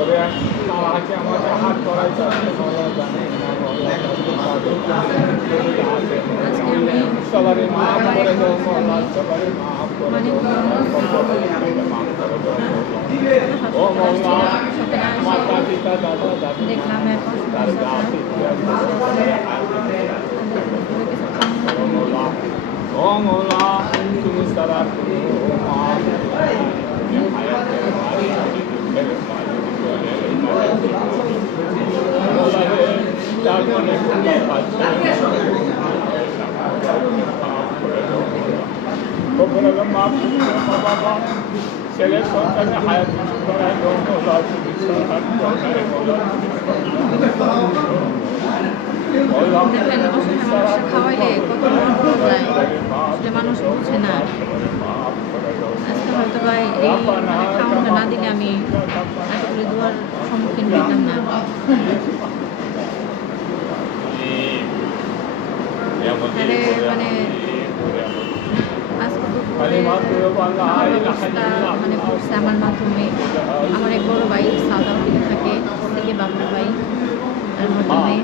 করে আমাকে হাত করাইতে জানে আজকে আমি সবারই মাফ আমার করে এক দাও বছর মৌলা, আমি সবারই মাফ করে মানে দাও মাফ করে দাও ও মৌলা, মাতা পিতা দাদা দাদি দেখলাম এরপর তার জাতি ও মৌলা, ও মৌলা, তুমি সারা কোনো মাফ হায়াতের মালিক, দুঃখের মালিক, জলের মালিক, মৌলা রে, যার মনে কোনো পাচ্ছে মাফ বাবা ছেলের সন্তানে হায়াত করায় মৌলা, তুমি সারা দেখেন অসুস্থ মানুষের খাওয়াইলে কত মন ভরে যায়, আসলে মানুষ বুঝে না। আজকে হয়তো বা এই মানে খাওয়ানোটা না দিলে আমি আসলে দুয়ার সম্মুখীন হইতাম না। মানে আজকে দুপুরে অবস্থা মানে ঘটছে আমার মাধ্যমে। আমার এক বড় ভাই সাউথ আফ্রিকা থাকে, থেকে বাবুর ভাই, তার মাধ্যমে